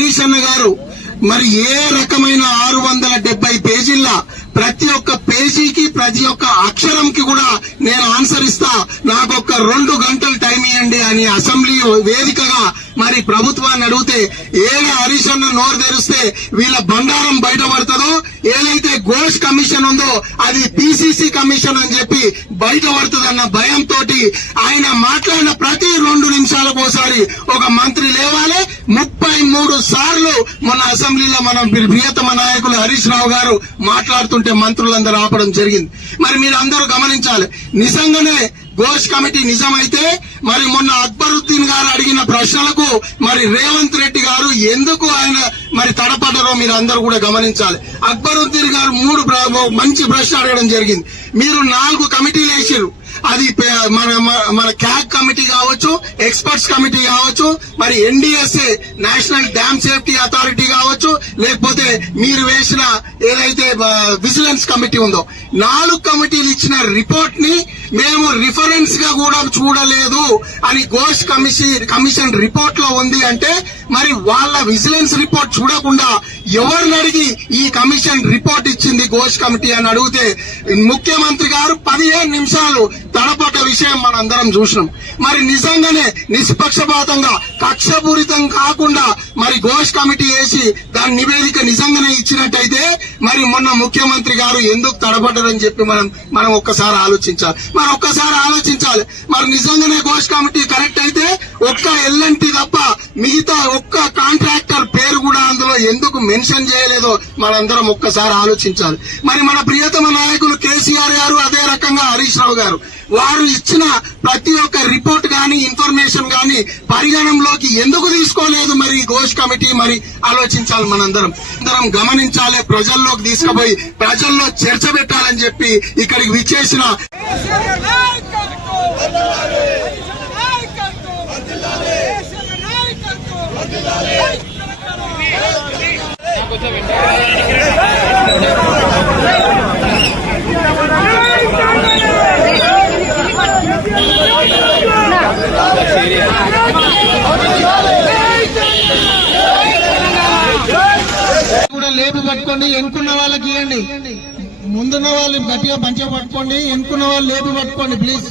హరీష్ అన్న గారు మరి ఏ రకమైన 670 పేజీల ప్రతి ఒక్క పేజీకి ప్రతి ఒక్క అక్షరంకి కూడా నేను ఆన్సర్ ఇస్తా, నాకు ఒక 2 గంటలు టైం ఇవ్వండి అని అసెంబ్లీ వేదికగా మరి ప్రభుత్వాన్ని అడిగితే హరీష్ అన్న నోరు తెరిస్తే వీళ్ళ బండారం బయటపడుతుందో, ఏదైతే ఘోష్ కమిషన్ ఉందో అది పిసిసి కమిషన్ అని చెప్పి బయటపడుతుందన్న భయంతో ఆయన మాట్లాడిన ప్రతి 2 నిమిషాలకు ఒకసారి ఒక మంత్రి లేవాలి. 33 సార్లు మొన్న అసెంబ్లీలో మన ప్రియతమ నాయకులు హరీష్ రావు గారు మాట్లాడుతుంటే మంత్రులందరూ ఆపడం జరిగింది. మరి మీరు అందరూ గమనించాలి, నిజంగానే ఘోష్ కమిటీ నిజమైతే మరి మొన్న అక్బరుద్దీన్ గారు అడిగిన ప్రశ్నలకు మరి రేవంత్ రెడ్డి గారు ఎందుకు ఆయన మరి తడపడ్డారో మీరు అందరూ కూడా గమనించాలి. అక్బరుద్దీన్ గారు 3 మంచి ప్రశ్న అడగడం జరిగింది. మీరు 4 కమిటీలు వేసారు, అది మన క్యాగ్ కమిటీ కావచ్చు, ఎక్స్పర్ట్స్ కమిటీ కావచ్చు, మరి NDSA national dam safety authority కావచ్చు, లేకపోతే మీరు వేసిన ఏదైతే విజిలెన్స్ కమిటీ ఉందో 4 కమిటీలు ఇచ్చిన రిపోర్ట్ ని మేము రిఫరెన్స్ గా కూడా చూడలేదు అని ఘోష్ కమిషన్ రిపోర్ట్ లో ఉంది అంటే మరి వాళ్ళ విజిలెన్స్ రిపోర్ట్ చూడకుండా ఎవరిని అడిగి ఈ కమిషన్ రిపోర్ట్ ఇచ్చింది ఘోష్ కమిటీ అని అడిగితే ముఖ్యమంత్రి గారు 15 నిమిషాలు తడపడ్డ విషయం మనందరం చూసినాం. మరి నిజంగానే నిష్పక్షపాతంగా కక్షపూరితం కాకుండా మరి ఘోష్ కమిటీ వేసి దాని నివేదిక నిజంగానే ఇచ్చినట్టయితే మరి మొన్న ముఖ్యమంత్రి గారు ఎందుకు తడపడ్డారని చెప్పి మనం ఒక్కసారి ఆలోచించాలి. మరి నిజంగానే ఘోష్ కమిటీ కరెక్ట్ అయితే ఒక్క ఎల్ఎన్టీ తప్ప మిగతా ఒక్క కాంట్రాక్టర్ పేరు కూడా అందులో ఎందుకు మెన్షన్ చేయలేదో మనందరం ఒక్కసారి ఆలోచించాలి. మరి మన ప్రియతమ నాయకులు కేసీఆర్ గారు, అదే రకంగా హరీష్ రావు గారు, వారు ఇచ్చిన ప్రతి ఒక్క రిపోర్ట్ గాని ఇన్ఫర్మేషన్ గాని పరిగణంలోకి ఎందుకు తీసుకోలేదు మరి ఘోష్ కమిటీ? మరి ఆలోచించాలి, మనందరం గమనించాలి, ప్రజల్లోకి తీసుకుపోయి ప్రజల్లో చర్చ పెట్టాలని చెప్పి ఇక్కడికి విచ్చేసిన కూడా లేపు పట్టుకోండి, ఎన్నుకున్న వాళ్ళకి ఇవ్వండి. ముందున్న వాళ్ళు గట్టిగా పంచ పట్టుకోండి, ఎన్నుకున్న వాళ్ళు లేపు పట్టుకోండి ప్లీజ్.